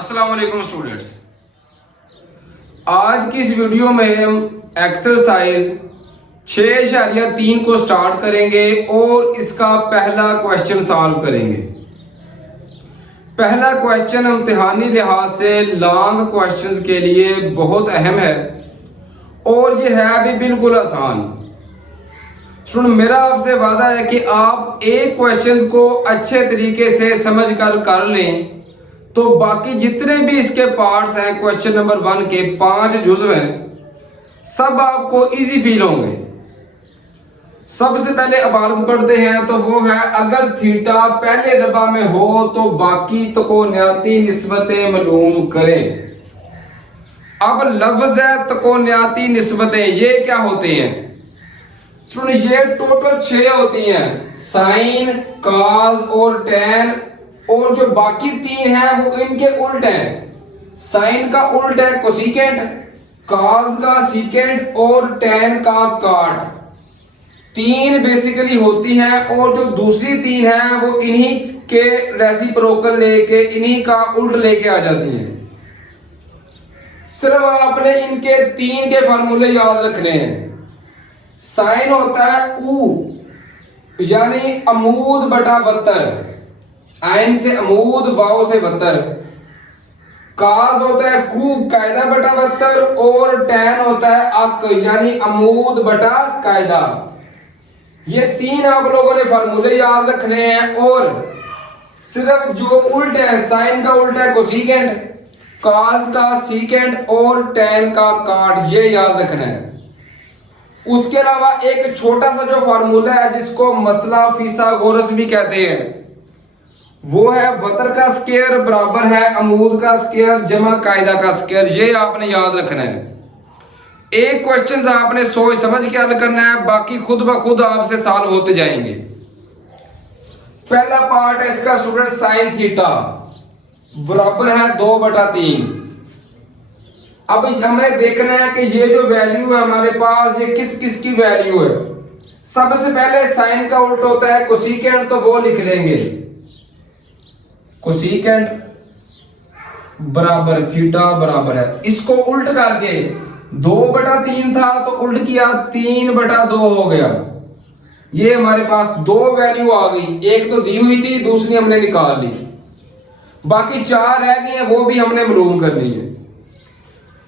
अस्सलाम वालेकुम स्टूडेंट्स। आज की इस वीडियो में हम एक्सरसाइज 6.3 को स्टार्ट करेंगे और इसका पहला क्वेश्चन सॉल्व करेंगे। पहला क्वेश्चन इम्तिहानी लिहाज से लॉन्ग क्वेश्चंस के लिए बहुत अहम है और ये है भी बिल्कुल आसान। स्टूडेंट, मेरा आपसे वादा है कि आप एक क्वेश्चन को अच्छे तरीके से समझ कर लें तो बाकी जितने भी इसके पार्ट्स हैं क्वेश्चन नंबर 1 के 5 जुज़ हैं, सब आपको इजी फील होंगे। सबसे पहले इबारत पढ़ते हैं तो वो है, अगर थीटा पहले रबा में हो तो बाकी तकोनियाती निस्बतें मालूम करें। अब लफ्ज है तकोनियाती निस्बतें, ये क्या होते हैं? सुनिए, ये टोटल 6 होती हैं, साइन, काज और टेन, और जो बाकी 3 हैं वो इनके उल्ट हैं। साइन का उल्ट है कोसिकेंट, काज का सीकेंट और टेन का काट। 3 बेसिकली होती हैं और जो दूसरी 3 हैं वो इन्हीं के रेसिप्रोकल लेके इन्हीं का उल्ट लेके आ जाती हैं। सिर्फ आपने इनके 3 के फार्मूले याद रखने हैं। साइन होता है ऊ यानी अमूद बटा 72, आइन से अमूद, वाव से 72। काज होता है कू, कायदा बटा 72, और टैन होता है अक यानी अमूद बटा कायदा। ये 3 आप लोगों ने फार्मूले याद रखने हैं और सिर्फ जो उल्ट है, साइन का उल्ट है कोसिकेंट, काज का सीकेंट और टैन का काट, ये याद रखना है। उसके अलावा एक छोटा सा जो फार्मूला है जिसको मसला फिसागोरस भी कहते हैं, वो है वतर का स्क्वायर बराबर है अमूद का स्क्वायर जमा कायदा का स्क्वायर। ये आपने याद रखना है। एक क्वेश्चन आपने सोच समझ के हल करना है, बाकी खुद ब खुद आपसे सॉल्व होते जाएंगे। पहला पार्ट है इसका स्टूडेंट, साइन थीटा बराबर है 2/3। अब हमें देखना है कि ये जो वैल्यू है हमारे पास, ये किस किस की वैल्यू है। सबसे पहले साइन का उल्ट होता है कोसिकेंट, तो वो लिख लेंगे कोसिकेंट बराबर थीटा बराबर है, इसको उल्ट करके 2/3 था तो उल्ट किया 3/2 हो गया। ये हमारे पास 2 वैल्यू आ गई, एक तो दी हुई थी, दूसरी हमने निकाल ली, बाकी 4 रह गई हैं, वो भी हमने मालूम करनी है।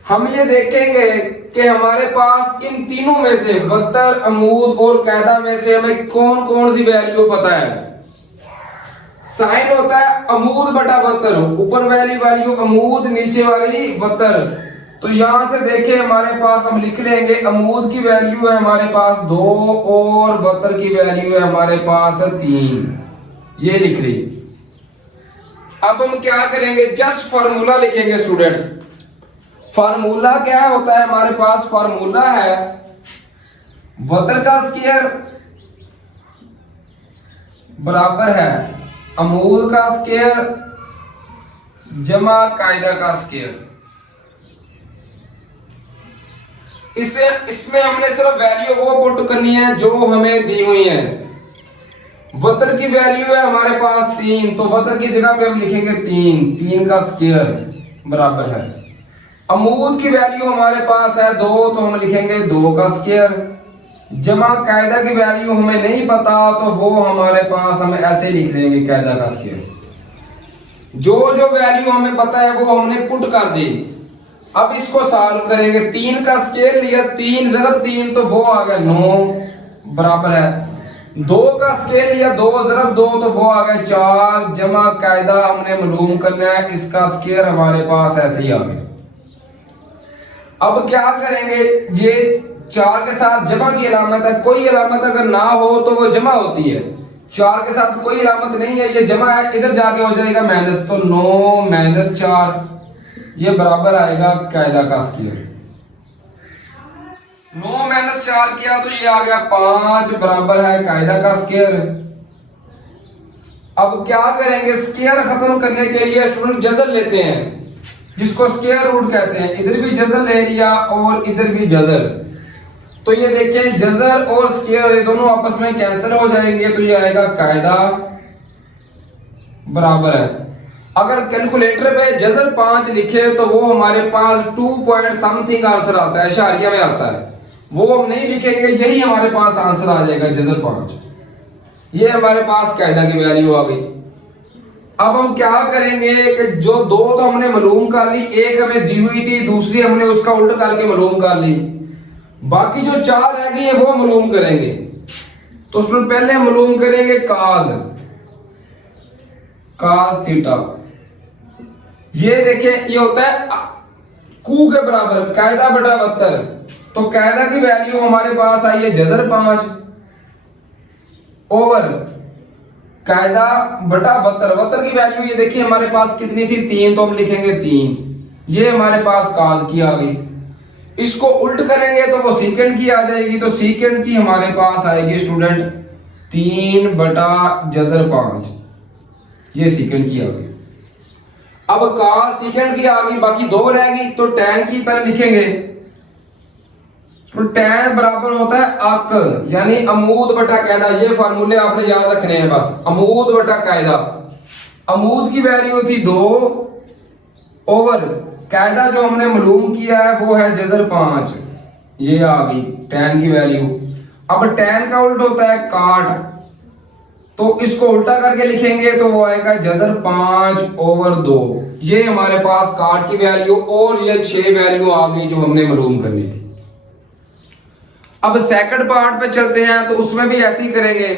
हम ये देखेंगे कि हमारे पास इन तीनों में से वतर, अमूद और कायदा में से हमें कौन कौन सी वैल्यू पता है। साइन होता है अमूद बटा 72, ऊपर वाली वैल्यू अमूद, नीचे वाली वतर। तो यहां से देखें हमारे पास, हम लिख लेंगे अमूद की वैल्यू है हमारे पास 2 और वतर की वैल्यू है हमारे पास 3, ये लिख ली। अब हम क्या करेंगे, जस्ट फार्मूला लिखेंगे स्टूडेंट्स। फार्मूला क्या होता है हमारे पास? फार्मूला है वतर का स्क्वायर बराबर है अमूद का स्क्वायर जमा कायदा का स्क्वायर। इसमें हमने सिर्फ वैल्यू वो पुट करनी है जो हमें दी हुई है। वतर की वैल्यू है हमारे पास 3, तो वतर की जगह पे हम लिखेंगे 3 का स्क्वायर बराबर है। अमूद की वैल्यू हमारे पास है 2, तो हम लिखेंगे 2 का स्क्वायर जमा कायदा की वैल्यू हमें नहीं पता, तो वो हमारे पास हम ऐसे लिख लेंगे कायदा का स्क्वायर। जो जो वैल्यू हमें पता है वो हमने पुट कर दी। अब इसको सॉल्व करेंगे। 3 का स्क्वायर लिया, 3 ज़रब 3 तो वो आ गया 9 बराबर है। 2 का स्क्वायर लिया, 2 ज़रब 2 तो वो आ गया 4 जमा कायदा हमने मालूम करना है, इसका स्क्वायर हमारे पास ऐसे ही आ गया। अब क्या करेंगे, ये 4 के साथ जमा की अलामत है, कोई अलामत अगर ना हो तो वो जमा होती है। 4 के साथ कोई अलामत नहीं है, ये जमा है, इधर जाके हो जाएगा माइनस, तो 9 - 4 ये बराबर आएगा कायदा का स्क्वायर। 9 - 4 किया तो ये आ गया 5 बराबर है कायदा का स्क्वायर। अब क्या करेंगे, स्क्वायर खत्म करने के लिए स्टूडेंट जज़र लेते हैं, जिसको स्क्वायर रूट कहते हैं। इधर भी जज़र ले लिया और इधर भी जज़र, तो ये देखिए जज़र और स्क्वायर ये दोनों आपस में कैंसिल हो जाएंगे, तो ये आएगा कायदा बराबर है अगर कैलकुलेटर पे जजर 5 लिखे तो वो हमारे पास 2 पॉइंट समथिंग आंसर आता है, इशारिया में आता है। वो हम नहीं लिखेंगे, यही हमारे पास आंसर आ जाएगा जजर 5। ये हमारे पास कायदा की वैल्यू आ गई। अब हम क्या करेंगे कि जो 2 तो हमने मालूम कर ली, एक हमें दी हुई थी, दूसरी हमने उसका उल्टा करके मालूम कर ली, बाकी जो 4 रह गई है वो मालूम करेंगे। तो उसमें पहले हम मालूम करेंगे काज थीटा। ये देखिए ये होता है कू के बराबर कायदा बटा 72। तो कायदा की वैल्यू हमारे पास आई है जजर 5 ओवर कायदा बटा 72 की वैल्यू ये देखिए हमारे पास कितनी थी 3, तो हम लिखेंगे 3। ये हमारे पास काज की आ गई। इसको उल्ट करेंगे तो वो सीकेंड की आ जाएगी। तो सीकेंड की हमारे पास आएगी स्टूडेंट 3 बटा जजर 5। ये सीकेंड की आ गई। अब काज सीकेंड की आ गई, बाकी 2 रह गई। तो टैन की पहले लिखेंगे। तो टैन बराबर होता है अक, यानी अमूद बटा कायदा। ये फार्मूले आपने याद रखने हैं बस। अमूद बटा कायदा, अमूद की वैल्यू थी 2 ओवर कायदा जो हमने मालूम किया है वो है जजर 5। ये आ गई टैन की वैल्यू। अब टैन का उल्टा होता है काट, तो इसको उल्टा करके लिखेंगे तो वो आएगा जजर 5 ओवर 2। ये हमारे पास काट की वैल्यू और ये 6 वैल्यू आ गई जो हमने मालूम करनी थी। अब सेकंड पार्ट पे चलते हैं, तो उसमें भी ऐसे ही करेंगे।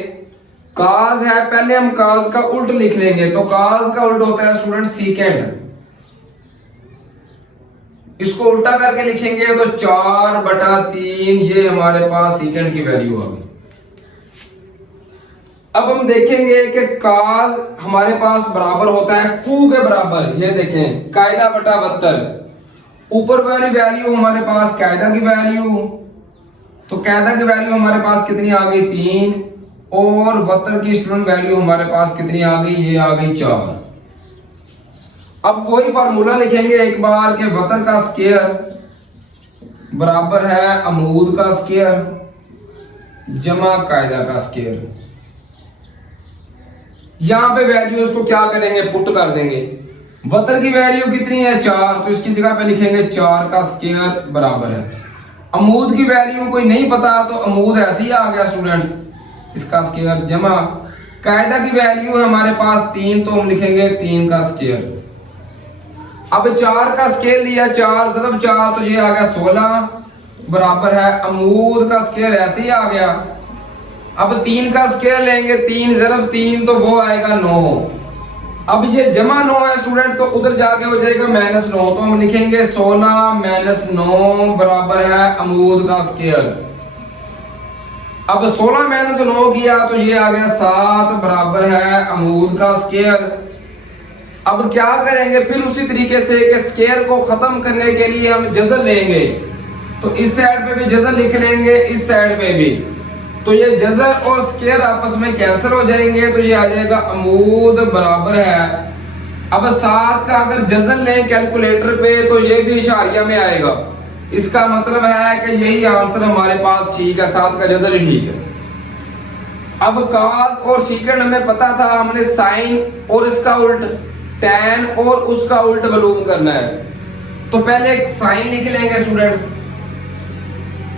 काज है, पहले हम काज का उल्ट लिख लेंगे। तो काज का उल्ट होता है स्टूडेंट सीकेंड। इसको उल्टा करके लिखेंगे तो 4 बटा 3। ये हमारे पास सीकेंड की वैल्यू आ गई। अब हम देखेंगे कि काज हमारे पास बराबर होता है कू के बराबर। ये देखें कायदा बटा 72। ऊपर वाली वैल्यू हमारे पास कायदा की वैल्यू, तो कायदा की वैल्यू हमारे पास कितनी आ गई 3 और 72 की स्टूडेंट वैल्यू हमारे पास कितनी आ गई, ये आ गई 4। अब वही फार्मूला लिखेंगे एक बार के 72 का स्क्वायर बराबर है अमूद का स्क्वायर जमा कायदा का स्क्वायर। यहां पे वैल्यूज को क्या करेंगे, पुट कर देंगे। 72 की वैल्यू कितनी है 4, तो इसकी जगह पे लिखेंगे 4 का स्क्वायर बराबर है अमूद की वैल्यू कोई नहीं पता तो अमूद ऐसे ही आ गया स्टूडेंट्स, इसका स्क्वायर जमा कायदा की वैल्यू है हमारे पास 3, तो हम लिखेंगे 3 का स्क्वायर। अब 4 का स्क्वायर लिया, 4 ज़रब 4 तो ये आ गया 16 बराबर है अमूद का स्क्वायर ऐसे ही आ गया। अब 3 का स्क्वायर लेंगे, 3 ज़रब 3 तो वो आएगा 9। अब ये जमा 9 है स्टूडेंट, तो उधर जाके हो जाएगा -9, तो हम लिखेंगे 16 - 9 बराबर है अमूद का स्क्वायर। अब 16 - 9 किया तो ये आ गया 7 बराबर है अमूद का स्क्वायर। अब क्या करेंगे फिर उसी तरीके से कि स्क्वायर को खत्म करने के लिए हम जज़र लेंगे, तो इस साइड पे भी जज़र लिख लेंगे, इस साइड पे भी। तो ये जज़र और स्क्वायर आपस में कैंसिल हो जाएंगे, तो ये आ जाएगा अमूद बराबर है। अब 7 का अगर जज़र लें कैलकुलेटर पे तो ये भी इशारिया में आएगा। इसका मतलब है कि यही आंसर हमारे पास ठीक है, 7 का जज़र ही ठीक है। अब काज और सीकेंड हमें पता था, हमने साइन और इसका उल्ट, टैन और उसका उल्ट मालूम करना है। तो पहले साइन लिख लेंगे स्टूडेंट्स।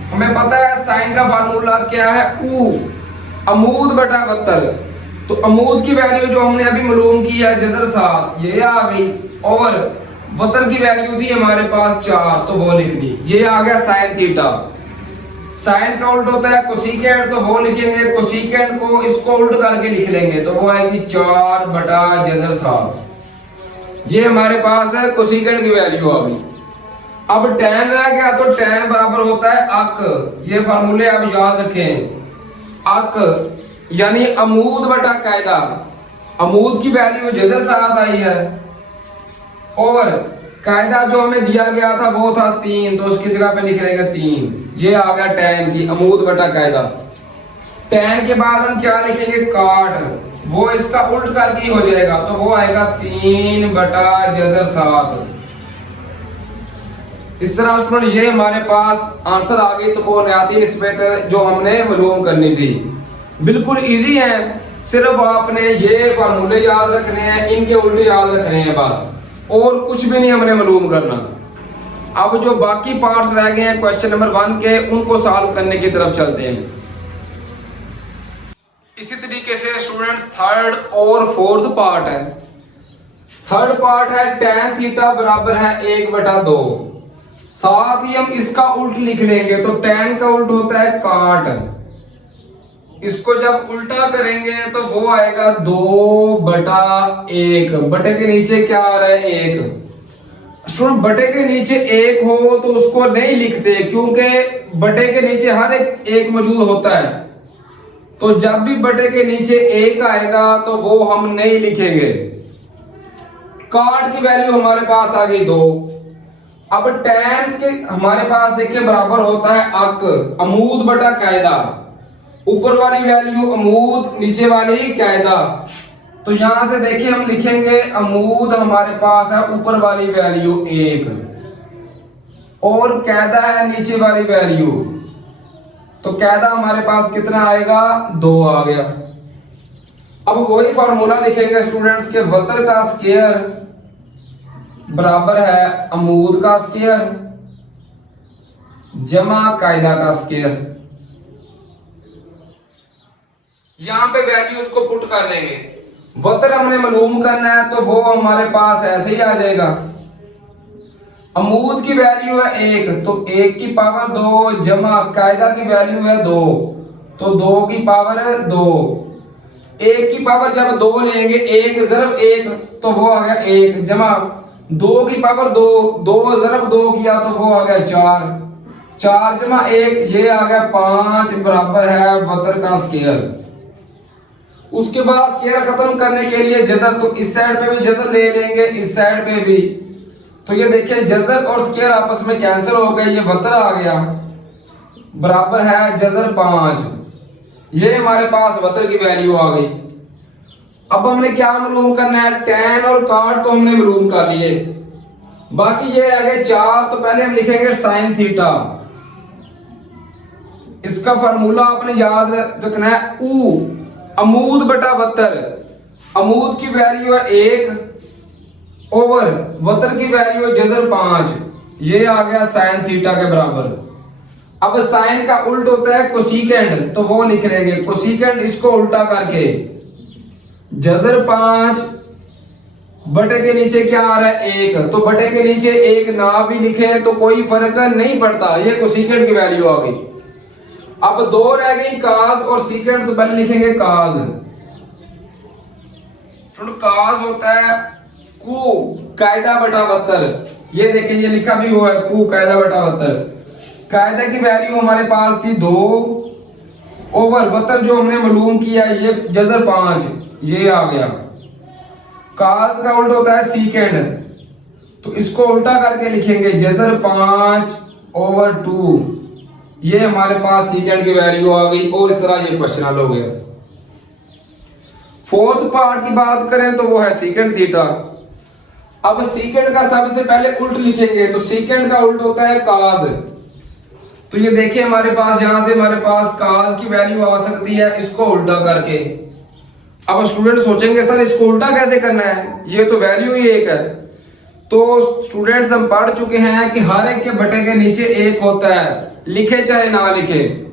हमें पता है साइन का फार्मूला क्या है, ऊ अमूद बटा 72। तो अमूद की वैल्यू जो हमने अभी मालूम की है जजर 7, ये आ गई, और 72 की वैल्यू थी हमारे पास 4, तो वो लिख दी। ये आ गया साइन थीटा। साइन का उल्ट होता है कोसिकेंड, तो वो लिखेंगे कोसिकेंड को इसको उल्ट करके लिख लेंगे, तो वो आएगी 4 बटा जजर 7। ये हमारे पास है कोसिकेंड की वैल्यू आ गई। अब टैन रह गया, तो टैन बराबर होता है अक। ये फार्मूले आप याद रखें। अक यानी अमूद बटा कायदा। अमूद की वैल्यू जजर 7 आई है, और कायदा जो हमें दिया गया था वो था 3, तो उसकी जगह पे लिख लेंगे 3। ये आ गया टैन की अमूद बटा कायदा। टैन के बाद हम क्या लिखेंगे, काट, वो इसका उल्ट करके हो जाएगा, तो वो आएगा 3 बटा जजर 7। इस तरह स्टूडेंट ये हमारे पास आंसर आ गई तो बुनियादी निस्बत जो हमने मालूम करनी थी। बिल्कुल इजी है, सिर्फ आपने ये फार्मूले याद रखने हैं, इनके उल्टे याद रखने हैं बस, और कुछ भी नहीं हमने मालूम करना। अब जो बाकी पार्ट्स रह गए हैं क्वेश्चन नंबर 1 के, उनको सॉल्व करने की तरफ चलते हैं। इसी तरीके से स्टूडेंट थर्ड और फोर्थ पार्ट है। थर्ड पार्ट है tan थीटा बराबर है 1/2। साथ ही हम इसका उल्ट लिख लेंगे, तो tan का उल्ट होता है काट। इसको जब उल्टा करेंगे तो वो आएगा 2/1। बटे के नीचे क्या आ रहा है 1। स्टूडेंट बटे के नीचे 1 हो तो उसको नहीं लिखते, क्योंकि बटे के नीचे हर एक मौजूद होता है। तो जब भी बटे के नीचे 1 आएगा तो वो हम नहीं लिखेंगे। काट की वैल्यू हमारे पास आ गई 2। अब tan के हमारे पास देखिए बराबर होता है अक, अमूद बटा कायदा। ऊपर वाली वैल्यू अमूद, नीचे वाली कायदा। तो यहां से देखिए हम लिखेंगे अमूद हमारे पास है ऊपर वाली वैल्यू 1 और कायदा है नीचे वाली वैल्यू। तो कायदा हमारे पास कितना आएगा 2 आ गया। अब वही फार्मूला लिखेंगे स्टूडेंट्स के, वतर का स्क्वायर बराबर है अमूद का स्क्वायर जमा कायदा का स्क्वायर। यहां पे वैल्यूज को पुट कर देंगे। वतर हमने मालूम करना है तो वो हमारे पास ऐसे ही आ जाएगा। अमूद की वैल्यू है 1, तो 1 की पावर 2 जमा कायदा की वैल्यू है 2, तो 2 की पावर 2। 1 की पावर जब 2 लेंगे, 1 ज़रब 1 तो वो आ गया 1, जमा 2 की पावर 2, 2 ज़रब 2 किया तो वो आ गया 4, 4 जमा 1 ये आ गया 5 बराबर है वतर का स्क्वायर। उसके बाद स्क्वायर खत्म करने के लिए जज़र, तो इस साइड पे भी जज़र ले लेंगे, इस साइड पे भी। तो ये देखिए जज़र और स्क्वायर आपस में कैंसिल हो गए, ये वतर आ गया बराबर है जज़र 5। ये हमारे पास वतर की वैल्यू आ गई। अब हमने क्या मालूम करना है, tan और काट तो हमने मालूम कर लिए। बाकी ये रह गए 4, तो पहले हम लिखेंगे sin थीटा। इसका फार्मूला आपने याद रखना है u अमूद बटा वतर। अमूद की वैल्यू है 1 ओवर वतर की वैल्यू है जज़र 5। ये आ गया साइन थीटा के बराबर। अब साइन का उल्ट होता है कोसिकेंड, तो वो लिख लेंगे कोसिकेंड, इसको उल्टा करके जज़र 5 बटे के नीचे क्या आ रहा है 1, तो बटे के नीचे 1 ना भी लिखे तो कोई फर्क नहीं पड़ता, ये कोसिकेंड की वैल्यू आ गई। अब 2 रह गई काज और सीकेंड, तो पहले लिखेंगे काज। काज होता है कू कायदा बटा वतर। ये देखिए ये लिखा भी हुआ है कू कायदा बटा वतर। कायदा की वैल्यू हमारे पास थी 2 ओवर वतर जो हमने मालूम किया ये जज़र 5, ये आ गया। काज का उल्टा होता है सीकेंड, तो इसको उल्टा करके लिखेंगे जज़र 5 ओवर 2। ये हमारे पास सीकेंड की वैल्यू आ गई और इस तरह ये क्वेश्चन हल हो गया। फोर्थ पार्ट की बात करें तो वो है सीकेंड थीटा। अब सीकेंड का सबसे पहले उल्ट लिखेंगे, तो सीकेंड का उल्ट होता है काज। तो ये देखिए हमारे पास यहां से हमारे पास काज की वैल्यू आ सकती है इसको उल्टा करके। अब स्टूडेंट सोचेंगे सर इसको उल्टा कैसे करना है, ये तो वैल्यू ही 1 है। तो स्टूडेंट्स हम पढ़ चुके हैं कि हर एक के बटे के नीचे 1 होता है, लिखे चाहे ना लिखे।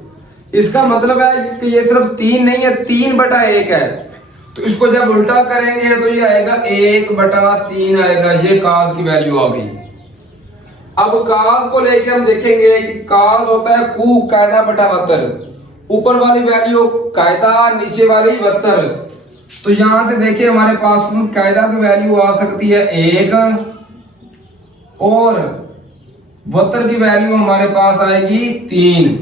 इसका मतलब है कि ये सिर्फ 3 नहीं है, 3/1 है। तो इसको जब उल्टा करेंगे तो ये आएगा 1/3 आएगा। ये काज की वैल्यू आ गई। अब काज को लेके हम देखेंगे कि काज होता है कू कायदा बटा वतर। ऊपर वाली वैल्यू कायदा, नीचे वाली वतर। तो यहां से देखिए हमारे पास कायदा की वैल्यू आ सकती है 1 और वतर की वैल्यू हमारे पास आएगी 3।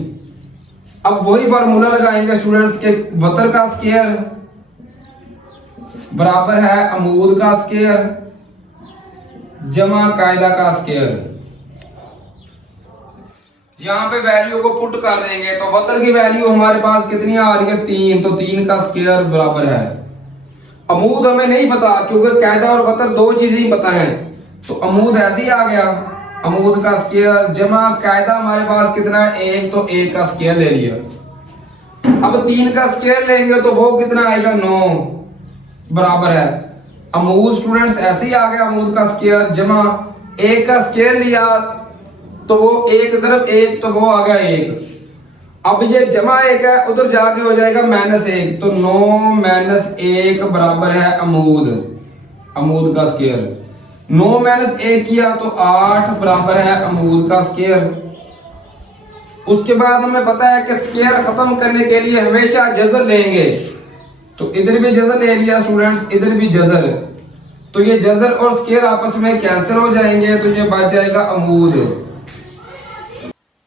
अब वही फार्मूला लगाएंगे स्टूडेंट्स के, वतर का स्क्वायर बराबर है अमूद का स्क्वायर जमा कायदा का स्क्वायर। यहां पे वैल्यू को पुट कर देंगे तो वतर की वैल्यू हमारे पास कितनी आ रही है 3, तो 3 का स्क्वायर बराबर है। अमूद हमें नहीं पता क्योंकि कायदा और वतर 2 चीजें ही पता है, तो अमूद ऐसे ही आ गया अमूद का स्क्वायर जमा कायदा हमारे पास कितना है 1, तो 1 का स्क्वायर ले लिया। अब 3 का स्क्वायर लेंगे तो वो कितना आएगा 9 बराबर है अमूद स्टूडेंट्स ऐसे ही आ गया अमूद का स्क्वायर जमा 1 का स्क्वायर लिया तो वो 1 ज़रब 1 तो वो आ गया 1। अब ये जमा 1 है उधर जाके हो जाएगा -1 तो 9 - 1 बराबर है अमूद का स्क्वायर। 9 - 1 किया तो 8 बराबर है अमूद का स्क्वायर। उसके बाद हमें पता है कि स्क्वायर खत्म करने के लिए हमेशा जज़र लेंगे तो इधर भी जज़र ले लिया स्टूडेंट्स इधर भी जज़र तो ये जज़र और स्क्वायर आपस में कैंसिल हो जाएंगे तो ये बच जाएगा अमूद।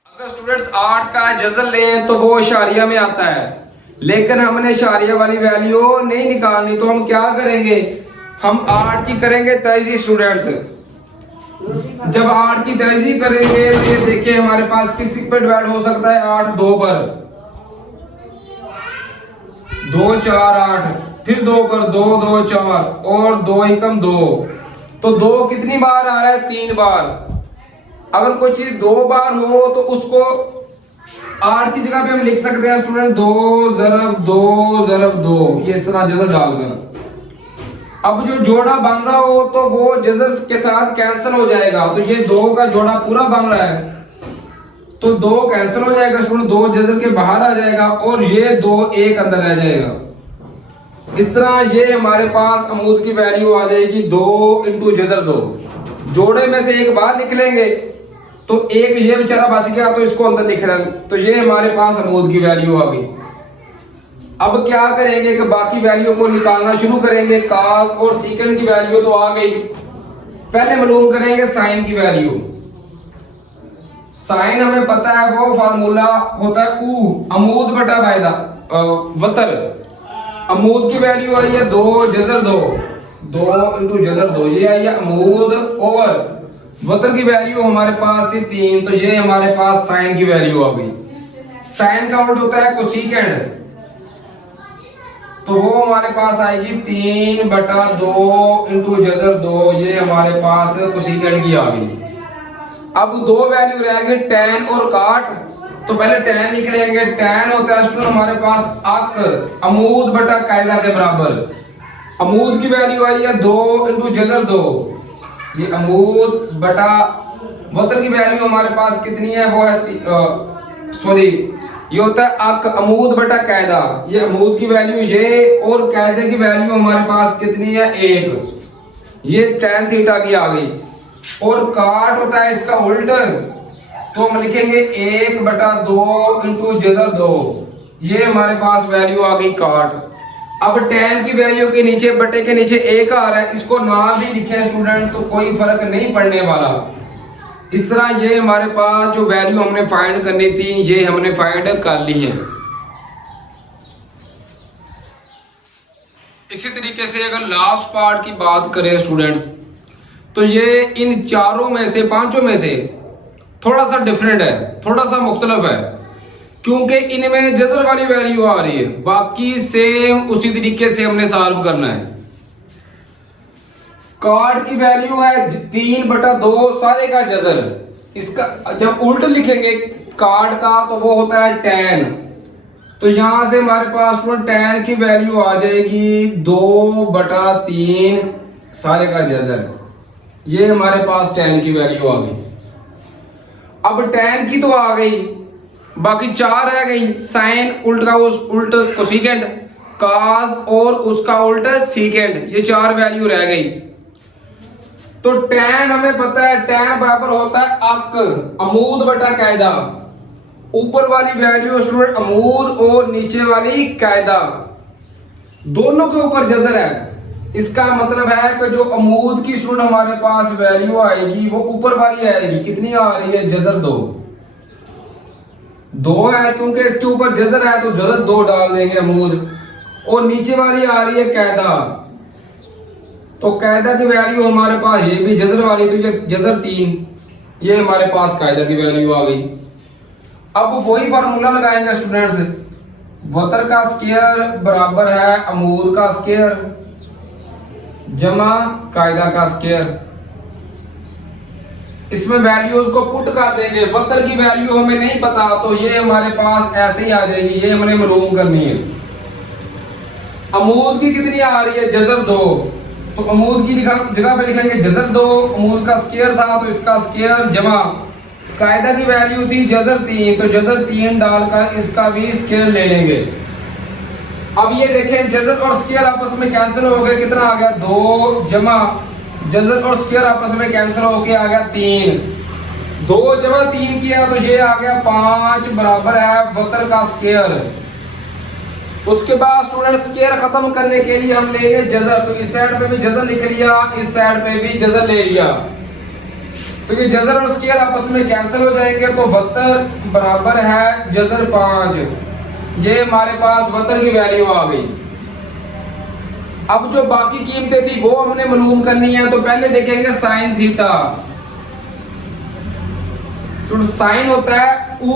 अगर स्टूडेंट्स 8 का जज़र लें तो वो इशारिया में आता है लेकिन हमने इशारिया वाली वैल्यू नहीं निकालनी तो हम क्या करेंगे हम 8 की करेंगे तहज़ी स्टूडेंट्स। जब 8 की तहज़ी करेंगे तो ये देखिए हमारे पास किस पर डिवाइड हो सकता है 8 2 पर 2 4 8 फिर 2 पर 2 2 4 और 2 एकम 2 तो 2 कितनी बार आ रहा है 3 बार। अगर कोई चीज 2 बार हो तो उसको 8 की जगह पे हम लिख सकते हैं स्टूडेंट 2 ज़रब 2 ज़रब 2 ये इस तरह जज़र डालकर। अब जो जोड़ा बन रहा हो तो वो जज़र के साथ कैंसिल हो जाएगा तो ये 2 का जोड़ा पूरा बन रहा है तो 2 कैंसिल हो जाएगा स्टूडेंट 2 जज़र के बाहर आ जाएगा और ये 2 एक अंदर रह जाएगा। इस तरह ये हमारे पास अमूद की वैल्यू आ जाएगी 2 × जज़र 2 जोड़े में से एक बाहर निकलेंगे तो एक ये बेचारा बच गया तो इसको अंदर लिख रहे हैं तो ये हमारे पास अमूद की वैल्यू आ गई। अब क्या करेंगे कि बाकी वैल्यू को निकालना शुरू करेंगे काज और सीकेंड की वैल्यू तो आ गई। पहले मालूम करेंगे साइन की वैल्यू। साइन हमें पता है वो फार्मूला होता है ऊ अमूद बटा वायदा वतर। अमूद की वैल्यू आई है 2 जज़र 2 × जज़र 2 ये आई है अमूद ओवर वतर की वैल्यू हमारे पास थी 3 तो ये हमारे पास साइन की वैल्यू आ गई। साइन का उल्टा होता है कोसेकेंड तो वो हमारे पास आएगी 3 बटा 2 × जज़र 2 ये हमारे पास कोसेकेंड की आ गई। अब 2 वैल्यू रह गई tan और काट तो पहले tan लिख लेंगे। tan होता है स्टूडेंट हमारे पास अक अमूद बटा कायदा के बराबर। अमूद की वैल्यू आई है 2 × जज़र 2 ये अमूद बटा वतर की वैल्यू हमारे पास कितनी है वो है सॉरी ये होता है अक अमूद बटा कायदा। ये अमूद की वैल्यू ये और कायदे की वैल्यू हमारे पास कितनी है 1 ये tan थीटा की आ गई। और काट होता है इसका उल्टा तो हम लिखेंगे 1 बटा 2 × जज़र 2 ये हमारे पास वैल्यू आ गई काट। अब tan की वैल्यू के नीचे बटे के नीचे 1 आ रहा है इसको ना भी लिखे स्टूडेंट तो कोई फर्क नहीं पड़ने वाला। इस तरह ये हमारे पास जो वैल्यू हमने फाइंड करनी थी ये हमने फाइंड कर ली है। इसी तरीके से अगर लास्ट पार्ट की बात करें स्टूडेंट्स तो ये इन चारों में से पांचों में से थोड़ा सा डिफरेंट है थोड़ा सा मुख्तलिफ है क्योंकि इनमें जज़र वाली वैल्यू आ रही है बाकी सेम उसी तरीके से हमने सॉल्व करना है। काट की वैल्यू है 3 बटा 2 सारे का जज़र। इसका जब उल्ट लिखेंगे काट का तो वो होता है tan तो यहां से हमारे पास tan की वैल्यू आ जाएगी 2 बटा 3 सारे का जज़र। ये हमारे पास tan की वैल्यू आ गई। अब tan की तो आ गई बाकी 4 रह गई साइन उल्ट का उल्ट कोसेकेंड काज और उसका उल्ट सीकेंड ये 4 वैल्यू रह गई। तो tan हमें पता है tan बराबर होता है अक अमूद बटा कायदा। ऊपर वाली वैल्यू स्टूडेंट अमूद और नीचे वाली कायदा दोनों के ऊपर जज़र है। इसका मतलब है कि जो अमूद की स्टूडेंट हमारे पास वैल्यू आएगी वो ऊपर वाली आएगी कितनी आ रही है जज़र 2 है क्योंकि इसके ऊपर जज़र है तो जज़र 2 डाल देंगे अमूद और नीचे वाली आ रही है कायदा तो कायदा की वैल्यू हमारे पास ये भी जज़र वाली तो ये जज़र 3 ये हमारे पास कायदा की वैल्यू आ गई। अब वही फार्मूला लगाएंगे स्टूडेंट्स वतर का स्क्वायर बराबर है अमूद का स्क्वायर जमा कायदा का स्क्वायर। इसमें वैल्यूज को पुट कर देंगे। वतर की वैल्यू हमें नहीं पता तो ये हमारे पास ऐसे ही आ जाएगी, ये हमने मालूम करनी है। अमूद की कितनी आ रही है, जज़र 2, तो अमूद की जगह पे लिखेंगे जज़र 2, अमूद का स्क्वायर था तो इसका स्क्वायर जमा कायदा की वैल्यू थी जज़र 3, तो जज़र 3 डालकर इसका भी स्क्वायर ले लेंगे। अब ये देखें जज़र और स्क्वायर आपस में कैंसिल हो गए, कितना आ गया 2 जमा जज़र और स्क्वायर आपस में कैंसिल होके आ गया 3, 2 जमा 3 किया तो ये आ गया 5 बराबर है वतर का स्क्वायर। उसके बाद स्टूडेंट स्क्वायर खत्म करने के लिए हम लेंगे जज़र, तो इस साइड पे भी जज़र लिख लिया, इस साइड पे भी जज़र ले लिया, तो ये जज़र और स्क्वायर आपस में कैंसिल हो जाएंगे, तो वतर बराबर है जज़र 5। ये हमारे पास वतर की वैल्यू आ गई। अब जो बाकी कीमतें थी वो हमने मालूम करनी है, तो पहले देखेंगे साइन थीटा। साइन होता है ऊ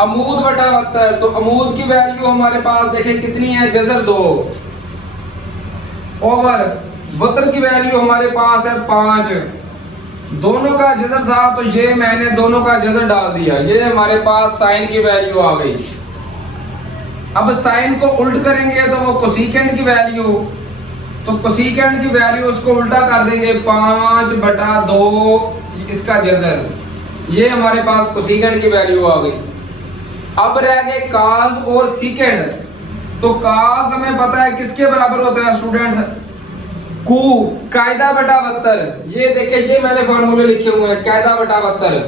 अमूद बटा वतर, तो अमूद की वैल्यू हमारे पास देखें कितनी है जज़र 2 ओवर वतर की वैल्यू हमारे पास है 5। दोनों का जज़र था तो ये मैंने दोनों का जज़र डाल दिया, ये हमारे पास साइन की वैल्यू आ गई। अब साइन को उल्ट करेंगे तो वो कोसिकेंड की वैल्यू, तो कोसिकेंड की वैल्यू उसको उल्टा कर देंगे 5 बटा 2 इसका जज़र, ये हमारे पास कोसिकेंड की वैल्यू आ गई। अब रह गए काज और सीकेंड, तो काज हमें पता है किसके बराबर होता है स्टूडेंट, कू कायदा बटा वतर। ये देखिए ये मैंने फॉर्मूले लिखे हुए हैं कायदा बटा वतर,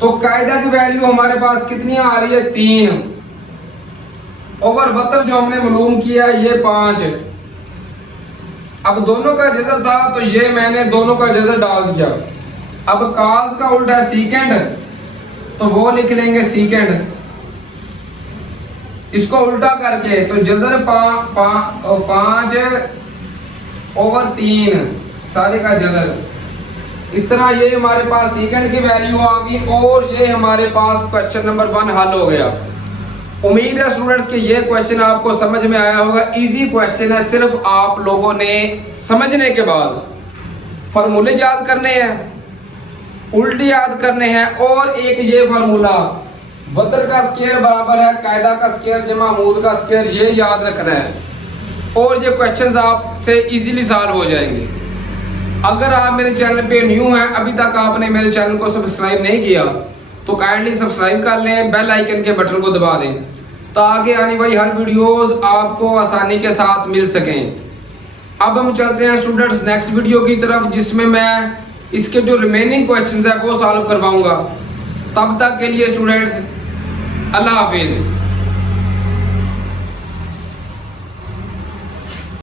तो कायदा की वैल्यू हमारे पास कितनी आ रही है 3 ओवर वतर जो हमने मालूम किया ये 5। अब दोनों का जज़र था तो ये मैंने दोनों का जज़र डाल दिया। अब काज का उल्टा सीकेंड, तो वो लिख लेंगे सीकेंड, इसको उल्टा करके तो जज़र 5 ओवर 3 सारे का जज़र। इस तरह ये हमारे पास सीकेंड की वैल्यू आ गई और ये हमारे पास क्वेश्चन नंबर 1 हल हो गया। उम्मीद है स्टूडेंट्स कि ये क्वेश्चन आपको समझ में आया होगा। इजी क्वेश्चन है, सिर्फ आप लोगों ने समझने के बाद फार्मूले याद करने हैं, उल्टे याद करने हैं, और एक ये फार्मूला वतर का स्क्वायर बराबर है कायदा का स्क्वायर जमा अमूद का स्क्वायर, ये याद रखना है और ये क्वेश्चंस आपसे इजीली सॉल्व हो जाएंगे। अगर आप मेरे चैनल पे न्यू हैं, अभी तक आपने मेरे चैनल को सब्सक्राइब नहीं किया तो काइंडली सब्सक्राइब कर लें, बेल आइकन के बटन को दबा दें ताकि आने वाली हर वीडियोस आपको आसानी के साथ मिल सकें। अब हम चलते हैं स्टूडेंट्स नेक्स्ट वीडियो की तरफ, जिसमें मैं इसके जो रिमेनिंग क्वेश्चंस है वो सॉल्व करवाऊंगा। तब तक के लिए स्टूडेंट्स अल्लाह हाफिज़।